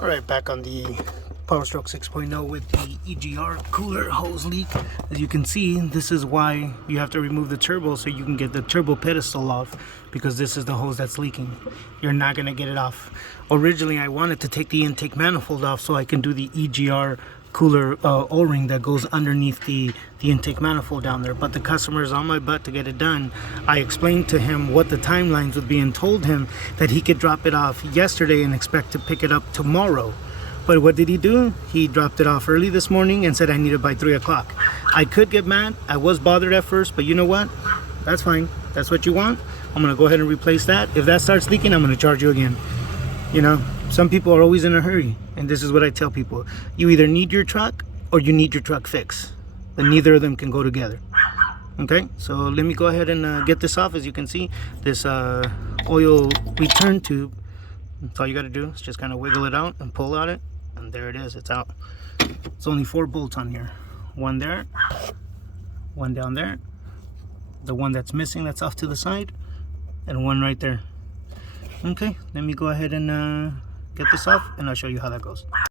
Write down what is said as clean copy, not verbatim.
All right, back on the Powerstroke 6.0 with the EGR cooler hose leak. As you can see, this is why you have to remove the turbo, so you can get the turbo pedestal off, because this is the hose that's leaking. You're not going to get it off. Originally, I wanted to take the intake manifold off so I can do the EGR cooler O-ring that goes underneath the intake manifold down there, but the customer is on my butt to get it done. I explained to him what the timelines would be and told him that he could drop it off yesterday and expect to pick it up tomorrow. But what did he do? He dropped it off early this morning and said I need it by 3 o'clock. I could get mad. I was bothered at first, but you know what? That's fine. That's what you want. I'm gonna go ahead and replace that. If that starts leaking, I'm gonna charge you again. You know, some people are always in a hurry, and this is what I tell people. You either need your truck or you need your truck fixed, but neither of them can go together. Okay, so let me go ahead and get this off. As you can see, this oil return tube, that's all you got to do is just kind of wiggle it out and pull out it, and there it is, it's out. It's only 4 bolts on here. One there, one down there, the one that's missing that's off to the side, and one right there. Okay, let me go ahead and get this off, and I'll show you how that goes.